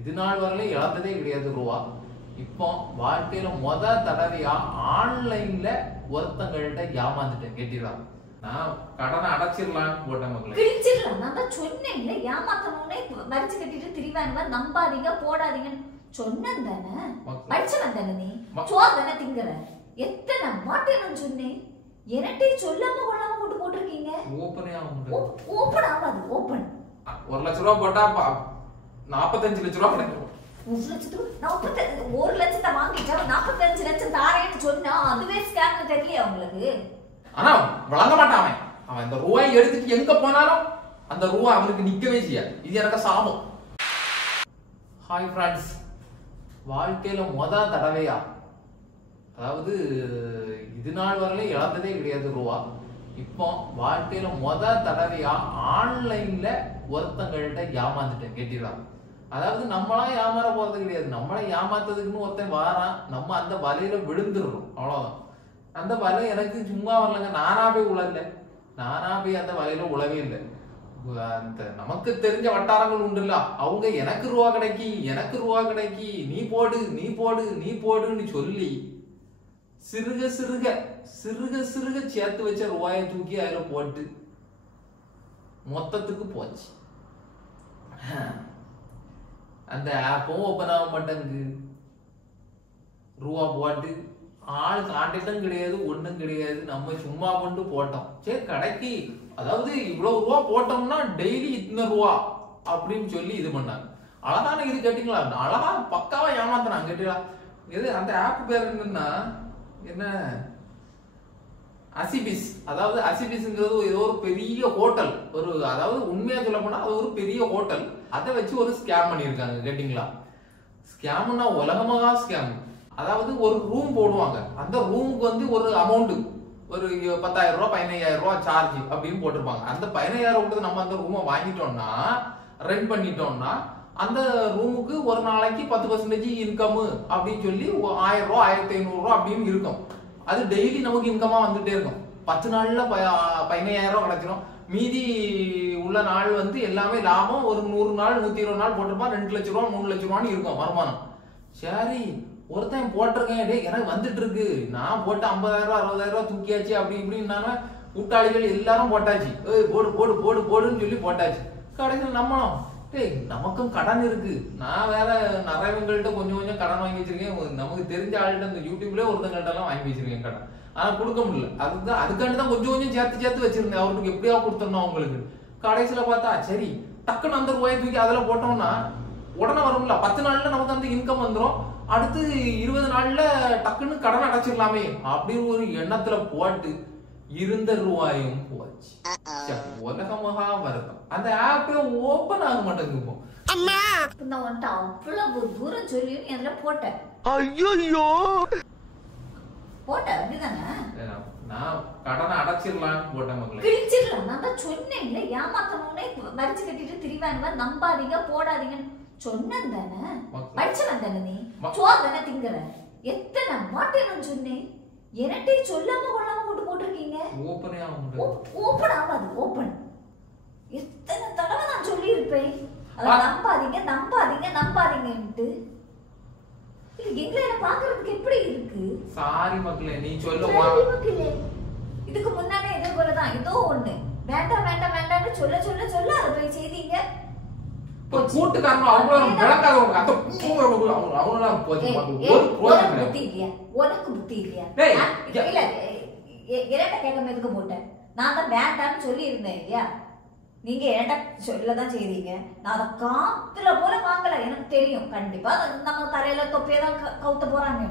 இது நாள் வரல இழந்ததே கிடையாது ரூபா. இப்போ வாழ்க்கையில தடவையா ஆன்லைன்ல ஒருத்தங்கள்ட்ட ஏமாந்துட்டேன். கேட்டீங்களா? நான் கடனை அடைச்சிடலான்னு போட்டேன் மக்களே. கிழிச்சிடலாம். நான் தான் சொன்னேன்ல, ஏமாத்தணும்னே வரிச்சு கட்டிட்டு திரிவானுவா, நம்பாதீங்க போடாதீங்கன்னு சொன்னேன் தானே. படிச்சவன் தானே நீ, சோறு தானே திங்குற. எத்தனை மாட்டே நான் சொன்னேன். என்னட்டே சொல்லாம கொள்ளாம கொண்டு போட்டிருக்கீங்க. ஓப்பனே ஆகும். ஓப்பன் ஆகாது. ஓப்பன் 1 லட்ச ரூபா போட்டா 45 லட்ச ரூபா கிடைக்கும். 1 லட்சத்தை வாங்கிட்டா 45 லட்சம் தாரேன்னு சொன்னா அதுவே ஸ்கேம் தெரியல உங்களுக்கு. ஆனா வழங்க மாட்டான் அவன். இந்த ரூபாயை எடுத்துட்டு எங்க போனாலும் அந்த ரூபா அவனுக்கு நிக்கவே செய்யாது. இது எனக்கு சாபம். ஹாய் ஃப்ரெண்ட்ஸ், வாழ்க்கையில தடவையா, அதாவது இது நாள் வரல இழந்ததே கிடையாது ரூபா. இப்போ வாழ்க்கையில தடவையா ஆன்லைன்ல ஒருத்தங்கள்ட்ட ஏமாந்துட்டேன். கேட்டீங்களா? அதாவது நம்மளா ஏமாற போறது கிடையாது. நம்மளை ஏமாத்ததுக்குன்னு ஒருத்தன் வாரான், நம்ம அந்த வலையில விழுந்துடுறோம். அவ்வளவுதான். அந்த வலை எனக்கு சும்மா வரலங்க. நானா போய் உழல, நானா போய் அந்த வலையில உழவே இல்லை. அந்த நமக்கு தெரிஞ்ச வட்டாரங்கள் உண்டுல்ல, அவங்க எனக்கு ரூபா கிடைக்கி, எனக்கு ரூபா கிடைக்கி, நீ போடு நீ போடு நீ போடுன்னு சொல்லி சிறுக சிறுக சிறுக சிறுக சேர்த்து வச்ச ரூபாயை தூக்கி அதுல போட்டு மொத்தத்துக்கு போச்சு. அந்த ஆப்பும் ஓபன் ஆக மாட்டேங்குது. ரூபா போட்டு ஆள் காண்டிட்டும் கிடையாது, ஒண்ணும் கிடையாது. நம்ம சும்மா கொண்டு போட்டோம். சரி கடைக்கு, அதாவது இவ்வளவு ரூபா போட்டோம்னா டெய்லி இத்தனை ரூபா அப்படின்னு சொல்லி இது பண்ணாங்க. அழகான இது கேட்டீங்களா? அழகா பக்காவா ஏமாத்துறாங்க. கேட்டீங்களா? இது அந்த ஆப் பேர் என்னன்னா என்ன, அசிபிஸ். அதாவது அசிபிஸ்ங்கிறது ஏதோ ஒரு பெரிய ஹோட்டல். ஒரு, அதாவது உண்மையா சொல்ல போனா அது ஒரு பெரிய ஹோட்டல். அதை வச்சு ஒரு ஸ்கேம் பண்ணிருக்காங்க. கேட்டீங்களா? ஸ்கேம்னா உலகமாக ஸ்கேம். அதாவது ஒரு ரூம் போடுவாங்க, அந்த ரூமுக்கு வந்து ஒரு அமௌண்ட், ஒரு 10,000 ரூபாய் 15,000 ரூபாய் சார்ஜ் அப்படின்னு போட்டிருப்பாங்க. அந்த 15,000 கொடுத்து நம்ம அந்த ரூமை வாங்கிட்டோம்னா, ரெண்ட் பண்ணிட்டோம்னா, அந்த ரூமுக்கு ஒரு நாளைக்கு 10% இன்கம் அப்படின்னு சொல்லி 1000 ரூபாய் 1500 ரூபாய் அப்படின்னு இருக்கும். அது டெய்லி நமக்கு இன்கமா வந்துட்டே இருக்கும். 10 நாள்ல 15,000 ரூபாய் கிடைச்சிடும். மீதி உள்ள நாள் வந்து எல்லாமே லாபம். ஒரு 100 நாள் 120 நாள் போட்டிருப்பா 2 லட்ச ரூபா 3 லட்ச ரூபான்னு இருக்கும் வருமானம். சரி, ஒருத்தன் போட்டிருக்கேன், டே எனக்கு வந்துட்டு இருக்கு, நான் போட்டு 50,000 ரூபாய் 60,000 ரூபாய் தூக்கியாச்சு அப்படி இப்படின்னா கூட்டாளிகள் எல்லாரும் போட்டாச்சு. போடு போடு போடு போடுன்னு சொல்லி போட்டாச்சு. கடைசியில் நம்மளும், டேய் நமக்கும் கடன் இருக்கு, நான் வேற நிறையவங்கள்ட்ட கொஞ்சம் கொஞ்சம் கடன் வாங்கி வச்சிருக்கேன். நமக்கு தெரிஞ்ச ஆள்கிட்ட இந்த யூடியூப்லயே ஒருத்தங்கள்ட்ட எல்லாம் வாங்கி வச்சிருக்கேன் கடன். ஆனா கொடுக்க முடியல. அதுதான் அதுக்காண்டி தான் கொஞ்சம் கொஞ்சம் சேர்த்து சேர்த்து வச்சிருந்தேன். அவருக்கு எப்படியா கொடுத்துடணும் அவங்களுக்கு. கடைசியில பார்த்தா சரி டக்குன்னு அந்த ரூபாயை தூக்கி அதுல போட்டோம்னா உடனே வரும்ல, 10 நாள்ல நமக்கு அந்த இன்கம் வந்துடும். அடுத்து 20 நாள்ல டக்குன்னு கடன் அடைச்சிடலாமே அப்படின்னு ஒரு எண்ணத்துல போட்டு இருந்த ரூபாயும் போச்சு. உலகமாக வருத்தம். அந்த ஆப்ல ஓபன் ஆக மாட்டேங்குது. நான் வந்துட்டு அவ்வளவு தூரம் சொல்லி அதுல போட்டேன். ஐயோ போட்டேன் அப்படிதானே. நான் கடனை அடைச்சிடலான்னு போட்டேன் மக்களே. கிழிச்சிடலாம். நான் தான் சொன்னேன்ல, ஏமாத்தணும்னே வரிச்சு கட்டிட்டு திரிவானுவா, நம்பாதீங்க போடாதீங்கன்னு சொன்னேன் தானே. படிச்சவன் தானே நீ, சோறு தானே திங்குற. எத்தனை மாட்டே நான் சொன்னேன். என்னட்டே சொல்லாம கொள்ளாம கொண்டு போட்டிருக்கீங்க. ஓப்பனே ஆகும். ஓப்பன் ஆகாது. ஓப்பன். எத்தனை தடவை நான் சொல்லி இருப்பேன், அதை நம்பாதீங்க நம்பாதீங்க நம்பாதீங்கன்ட்டு. எங்களை பாக்குறதுக்கு எப்படி இருக்கு? சாரி மக்களே, நீ சொல்ல இதுக்கு முன்னாடி இதே போலதான் ஏதோ ஒண்ணு வேண்டாம் வேண்டாம் வேண்டாம்னு சொல்ல சொல்ல சொல்ல அதை போய் செய்தீங்க. கூட்டுக்காரங்க அவங்களும் விளக்காதவங்க. அந்த அவங்களாம் புத்தி இல்லையா? உனக்கு புத்தி இல்லையா? இல்ல என்கிட்ட கேட்காம எதுக்கு போட்டேன்? நான் தான் வேண்டாம்னு சொல்லி இருந்தேன் இல்லையா? நீங்க என்கிட்ட சொல்லதான் செய்தீங்க. நான் அதை காத்துல போல வாங்கல. எனக்கு தெரியும் கண்டிப்பா நம்ம தரையில தொப்பையதான் கவுத்த போறாங்க.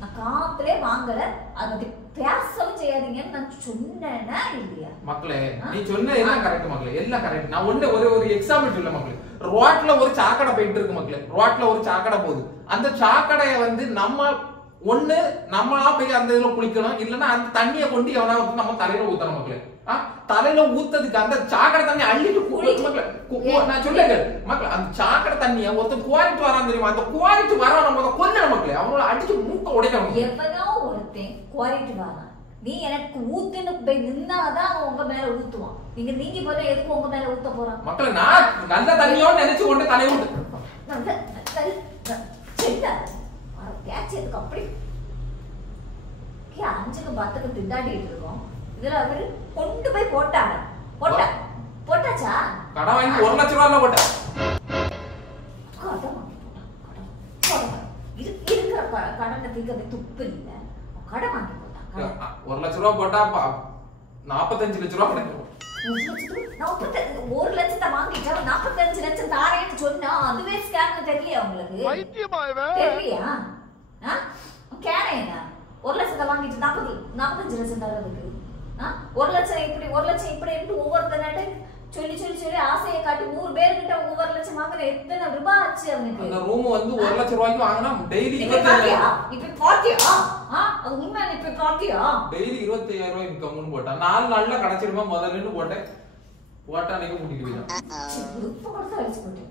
நான் காத்துலே வாங்கல. அதை பத்தி பேசவும் செய்யாதீங்கன்னு நான் சொன்னேன்னா இல்லையா? மக்களே நீ சொன்ன எல்லாம் கரெக்ட் மக்களே, எல்லாம் கரெக்ட். நான் ஒரு எக்ஸாம்பிள் சொல்ல மக்களே. ரோட்ல ஒரு சாக்கடை போயிட்டு இருக்கு மக்களே. ரோட்ல ஒரு சாக்கடை போகுது. அந்த சாக்கடையை வந்து ஒண்ணு நம்மளா போய் அந்த இதுல குளிக்கணும், இல்லன்னா அந்த தண்ணியை கொண்டு எவனா வந்து நம்ம தலையில ஊத்தணும் மக்களே. தலையில ஊத்ததுக்கு அந்த சாக்கடை தண்ணி அள்ளிட்டு மக்களே, நான் சொல்ல மக்கள், அந்த சாக்கடை தண்ணிய ஒருத்தன் குவாரிட்டு வரான் தெரியுமா? அந்த குவாரிட்டு வரவன நம்ம கொல்ல மக்களே, அவங்கள அடிச்சு மூக்க உடைக்கணும். எவனோ ஒருத்தன் குவாரிட்டு வரான், நீ எனக்கு ஊத்துன்னு போய் நின்னாதான் அவன் உங்க மேல ஊத்துவான். நீங்க போல எதுக்கு உங்க மேல ஊத்த போறான்? மக்கள் நான் நல்ல தண்ணியோட நினைச்சு கொண்டு தலையை ஊத்து பேச்சதுக்கு அப்படி அஞ்சுக்கு பத்துக்கு திண்டாடிட்டு இருக்கோம். இதுல அவரு கொண்டு போய் போட்டாங்க. போட்டாச்சா? கடன் வாங்கி 1 லட்சம் ரூபாய் போட்டா. இருக்கிற கடனை தீர்க்க துப்பு இல்ல. கடன் வாங்கி போட்டாங்க. 1 லட்சம் ரூபாய் போட்டா 45 லட்சம் ரூபாய் கிடைக்கும். 1 லட்சத்தை வாங்கிட்டா 45 லட்சம் தாரேன்னு சொன்னா அதுவே ஸ்கேம் தெரியலையா உங்களுக்கு? தெரியலையா? கேன 1 லட்சத்தை வாங்கிட்டு 45 லட்சம் தரதுக்கு 1 லட்சம் இப்படி ஒவ்வொருத்தனாட்டு சொல்லி ஆசையை காட்டி 100 பேர்கிட்ட 1 லட்சம் வாங்குற எத்தனை ரூபாய் ஆச்சு அவனுக்கு? அந்த ரூம் வந்து 1 லட்சம் ரூபாய்க்கு வாங்கினா டெய்லி இப்ப பாத்தியா? அது உண்மை. இப்ப பாத்தியா? டெய்லி 25000 ரூபாய் இன்கம்னு போட்டா 4 நாள்ல கிடைச்சிருமா முதல்லன்னு போட்டேன். போட்டா நீங்க கூட்டிட்டு போயிடும். இப்ப கொடுத்து அடிச்சு போட்டேன்.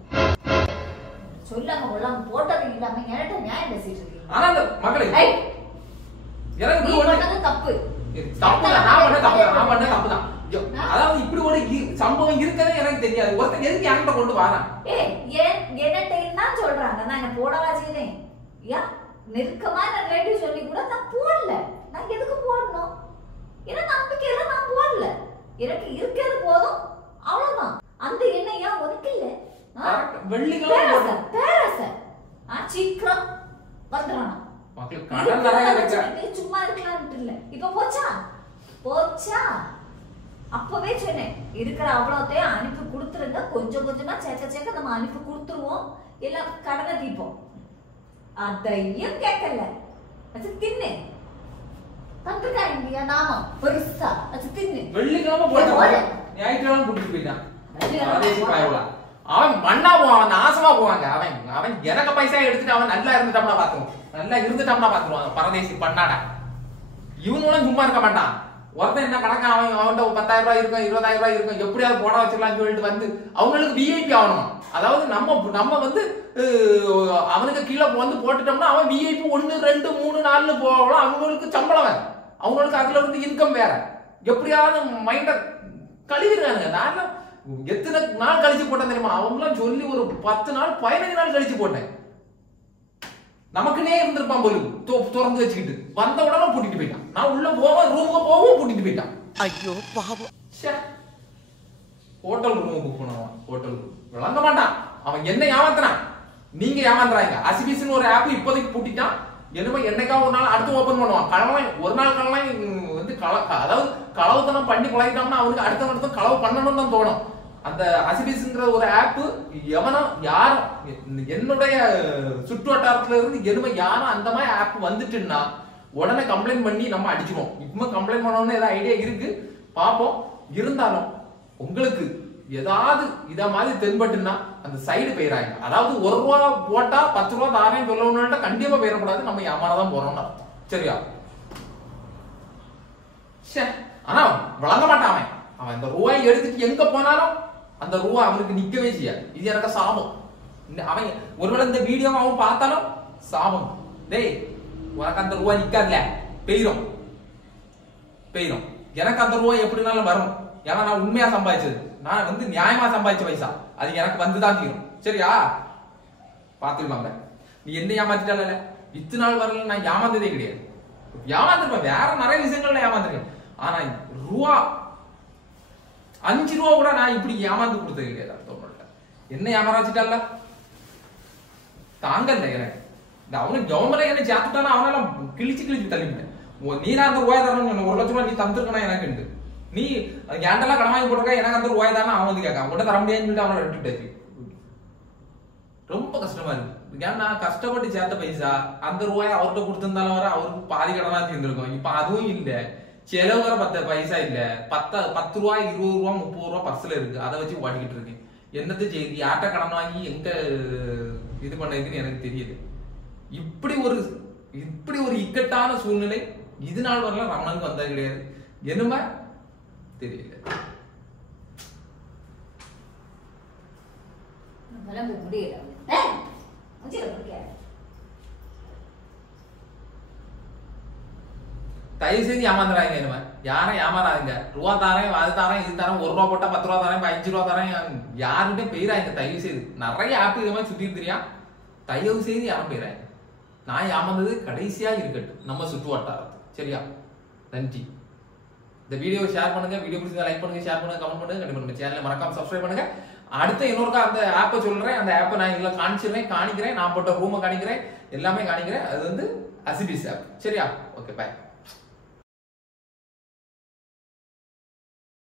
சொல்லாம கொள்ளாம போட்டது இல்லாம என்கிட்ட நியாயம் பேசிட்டு இருக்கீங்க. ஆனா அந்த மகளே எனக்கு நீ பண்ணது தப்பு. நான் பண்ண தப்புதான். அதாவது இப்படி ஒரு சம்பவம் இருக்கதே எனக்கு தெரியாது. ஒருத்தர் எதுக்கு என்கிட்ட கொண்டு வரான்? என்ன சொல்றாங்க? நான் என்ன போடவா செய்தேன்? நெருக்கமான ரிலேட்டிவ் சொல்லி கூட நான் போடல. நான் எதுக்கு போடணும்? ஏன்னா நம்பிக்கையில நான் போடல. எனக்கு இருக்கிறது போதும், அவ்வளவுதான். அந்த எண்ணெய் ஏன் உனக்கு இல்ல? வெள்ளிக்கிழமை சீக்கிரம் வந்துடணும். சும்மா இருக்கலாம்னு இல்ல. இப்ப போச்சா? அப்பவே சொன்னேன், இருக்கிற அவ்வளோத்தையும் அனுப்பி கொடுத்துருங்க. கொஞ்சம் கொஞ்சமா சேர்க்க நம்ம அனுப்பி கொடுத்துருவோம். எல்லாம் கடனை தீப்போம். அதையும் கேட்கல. அது தின்னு தந்துருக்காங்க இல்லையா? நாம பெருசா அது தின்னு. வெள்ளிக்கிழமை ஞாயிற்றுக்கிழமை கூட்டிட்டு போயிட்டான். அவன் மண்ணா போவான், நாசமா போவாங்க. அவன் எனக்கு பைசா எடுத்துட்டு அவன் நல்லா இருந்துட்டாம்னா பாத்துருவான். பரதேசி பண்ணாடா. இவனும் சும்மா இருக்க மாட்டான். ஒருத்தன் என்ன கணக்கு அவன்கிட்ட 10,000 ரூபாய் இருக்கும், 20,000 ரூபாய் இருக்கும், எப்படியாவது போட வச்சிடலாம்னு சொல்லிட்டு வந்து அவங்களுக்கு விஐபி ஆகணும். அதாவது நம்ம வந்து அவனுக்கு கீழே வந்து போட்டுட்டோம்னா அவன் விஐபி 1, 2, 3, 4 போகலாம். அவங்களுக்கு சம்பளம் வேற, அவங்களுக்கு அதுல இருந்து இன்கம் வேற. எப்படியாவது மைண்ட கழுவிடுறாங்க. நான் எத்தனை நாள் கழிச்சு போட்டேன் தெரியுமா? அவங்களாம் சொல்லி ஒரு 10 நாள் 15 நாள் கழிச்சு போட்டேன். நமக்குன்னே இருந்திருப்பான் போல திறந்து வச்சுக்கிட்டு வந்த உடனே பூட்டிட்டு போயிட்டான். நான் உள்ள போவேன், ரூமுக்கு போவும் பூட்டிட்டு போயிட்டான். ஐயோ பாவம். ஹோட்டல் ரூம் புக் பண்ணுவான். ஹோட்டல் ரூம் விளங்க மாட்டான். அவன் என்ன ஏமாத்துறான், நீங்க ஏமாந்துறாங்க. அசிபிஸ்னு ஒரு ஆப் இப்போதைக்கு பூட்டிட்டான். என்னைக்கா ஒரு நாள் அடுத்து ஓபன் பண்ணுவான். கலவன் ஒரு நாள் வந்து அதாவது களவுத்தனம் பண்ணி குழைக்கிட்டோம்னா அவனுக்கு அடுத்த களவு பண்ணணும்னு தான் தோணும். அந்த அசிபிஸ்ங்கிற ஒரு ஆப் எவனும் யாரும் என்னுடைய சுற்று வட்டாரத்துல இருந்து யாரும் அந்த மாதிரி ஆப் வந்துட்டுன்னா உடனே கம்ப்ளைண்ட் பண்ணி நம்ம அடிச்சுவோம். இப்ப கம்ப்ளைண்ட் பண்ணணும்னு ஏதாவது ஐடியா இருக்கு, பாப்போம். இருந்தாலும் உங்களுக்கு ஏதாவது இத மாதிரி தென்பட்டுன்னா அந்த சைடு போயிடாங்க. அதாவது 1 ரூபா போட்டா 10 ரூபா தாரேன்னு சொல்லணும்னா கண்டிப்பா போயிடக்கூடாது. நம்ம ஏமாறதான் போறோம்னா சரியா? ஆனா வழங்க மாட்டான். அவன் இந்த ரூபாய் எடுத்துட்டு எங்க போனாலும் அந்த ரூபா அவனுக்கு நிக்கவே செய்யாது. இது எனக்கு சாபம். அவன் ஒருவேளை இந்த வீடியோ அவன் பார்த்தாலும் சாபம். டேய் உனக்கு அந்த ரூபாய் நிக்காதுல, பெய்யும். எனக்கு அந்த ரூபாய் எப்படினாலும் வரும். ஏன்னா நான் உண்மையா சம்பாதிச்சது, நான் வந்து நியாயமா சம்பாதிச்ச பைசா. அது எனக்கு வந்துதான் தீரும். சரியா? பாத்துக்கலாம்ல. நீ என்ன ஏமாத்திட்டால இத்தனை நாள் வரல நான் ஏமாந்ததே கிடையாது. ஏமாந்துருப்பேன், வேற நிறைய விஷயங்கள்ல ஏமாந்துருக்கேன். ஆனா ரூபா 5 ரூபா கூட நான் இப்படி ஏமாந்து கொடுத்தது கிடையாது. அடுத்தவங்கள்ட்ட என்ன ஏமாறாச்சிட்டால தாங்கல எனக்கு. அவனுக்கு கவர்மெண்ட் என்ன சேர்த்துட்டானா அவனால கிழிச்சு தள்ளிவிட்டேன். நீனா அந்த ரூபாய் தரணும், 1 லட்சம் ரூபாய் நீ தந்துருக்கனா எனக்கு. நீ கேண்டெல்லாம் கடன் வாங்கி போட்டிருக்க, எனக்கு அந்த ரூபாய் தானே அவன் வந்து கேட்க உங்கள்கிட்ட தர முடியாதுன்னு சொல்லிட்டு அவனை விட்டுட்டாச்சு. ரொம்ப கஷ்டமா இருக்கு. ஏன்னா கஷ்டப்பட்டு சேர்த்த பைசா அந்த ரூபாய் அவர்கிட்ட கொடுத்திருந்தாலும் வர அவருக்கு பாதி கடனா தீர்ந்திருக்கும். இப்ப அதுவும் இல்ல, செலவு வர 10 பைசா இல்ல. 10 ரூபாய் 20 ரூபாய் 30 ரூபாய் பர்ஸ்ல இருக்கு. அதை வச்சு ஓடிக்கிட்டு இருக்கேன். என்னத்தை செய்யுது, யார்கிட்ட கடன் வாங்கி எங்க இது பண்ணதுன்னு எனக்கு தெரியுது. இப்படி ஒரு இக்கட்டான சூழ்நிலை இது நாள் வரல ரமணனுக்கு வந்தது கிடையாது. என்னமா தெரியல. தயவு செய்து ஏமாந்துறாங்க. என்ன யாரும் ஏமாறாதுங்க. ரூபா தாரேன், அது தாரேன், இது தாரேன், 1 ரூபா போட்டா 10 ரூபா தாரேன், 5 ரூபா தாரேன், யாருகிட்ட போயிடாங்க. தயவு செய்து நிறைய ஆப் இது மாதிரி சுத்திட்டு தெரியா. தயவு செய்து யாரும் போயிடாங்க. நான் ஏமாந்தது கடைசியா இருக்கட்டும் நம்ம சுற்று வட்டாரத்து. சரியா? நன்றி. இந்த வீடியோ ஷேர் பண்ணுங்க, வீடியோ பிடிச்சா லைக் பண்ணுங்க, ஷேர் பண்ணுங்க, கமெண்ட் பண்ணுங்க, கண்டிப்பா நம்ம சேனலை மறக்காம சப்ஸ்கிரைப் பண்ணுங்க. அடுத்த இன்னொருக்கா அந்த ஆப்பை சொல்றேன், அந்த ஆப்பை நான் இதுல காணிக்கிறேன், நான் போட்ட ரூமை காணிக்கிறேன், எல்லாமே காணிக்கிறேன். அது வந்து அசிபிஸ் ஆப். சரியா? Okay, by.